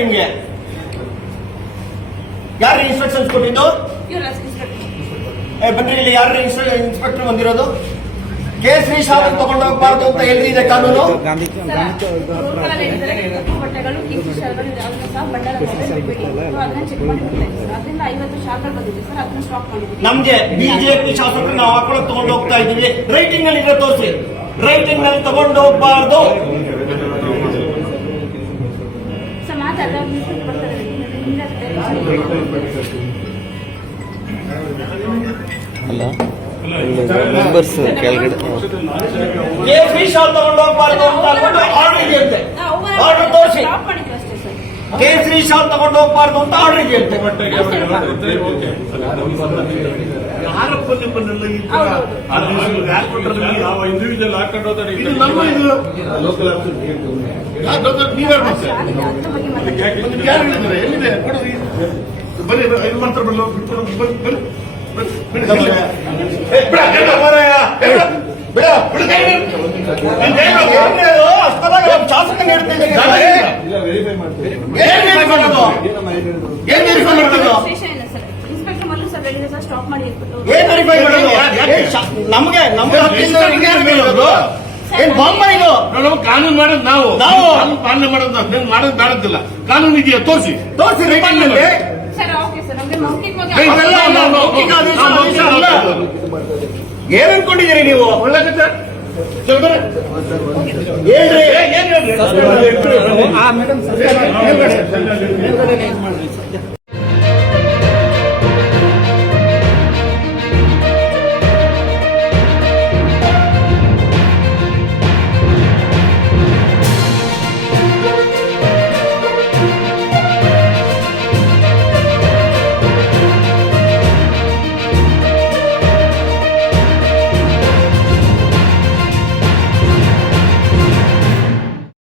ನಿಮ್ಗೆ? ಯಾರು ಇನ್ಸ್ಟ್ರಕ್ಷನ್ಸ್ ಕೊಟ್ಟಿದ್ದು? ಬನ್ರಿ ಇಲ್ಲಿ, ಯಾರು ಇನ್ಸ್ಪೆಕ್ಟರ್ ಬಂದಿರೋದು? ಕೇಸರಿ ಶಾಲೆ ತಗೊಂಡು ಹೋಗ್ಬಾರ್ದು ಅಂತ ಎಲ್ಲಿದೆ ಕಾನೂನು? ನಮ್ಗೆ ಬಿಜೆಪಿ ಶಾಸಕರು ನಾವು ಹಾಕೊಳ್ಳೋಕೆ ತಗೊಂಡು ಹೋಗ್ತಾ ಇದೀವಿ. ರೈಟಿಂಗ್ ನಲ್ಲಿ ಇದ್ರೆ ತೋರಿಸಿ. ರೈಟಿಂಗ್ ನಲ್ಲಿ ತಗೊಂಡು ಹೋಗ್ಬಾರ್ದು. ಅಲ್ಲ ಮೆಂಬರ್ಸ್ ಕೆಳಗಡೆ ಕೇಸರಿ ಶಾಲ್ ತಗೊಂಡು ಹೋಗ್ಬಾರ್ದು ಅಂತ ಆರ್ಡರ್ ಇದೆಯಂತೆ. ಆರ್ಡರ್ ತೋರಿಸಿ. ಕೇಸರಿ ಶಾಲ್ ತಗೊಂಡು ಹೋಗ್ಬಾರ್ದು ಅಂತ ಆರ್ಡರ್ ಇದೆಯಂತೆ. ಇಂಡಿವಿಜುವಲ್ ಹಾಕೊಂಡು ಬರೀ ಇದು ಮಾಡ್ತಾರೆ. ಶಾಸಕ ನಮ್ಗೆ ಏನ್ ಬಾಂಬ್ ಇದು? ಕಾನೂನು ಮಾಡೋದು ನಾವು ಪಾಲನೆ ಮಾಡೋದು ಮಾಡೋದು ಬೇಡದಿಲ್ಲ. ಕಾನೂನು ಇದೆಯಾ? ತೋರಿಸಿ ಏನ್ ಅನ್ಕೊಂಡಿದ್ದೀರಿ ನೀವು? ಮೇಡಮ್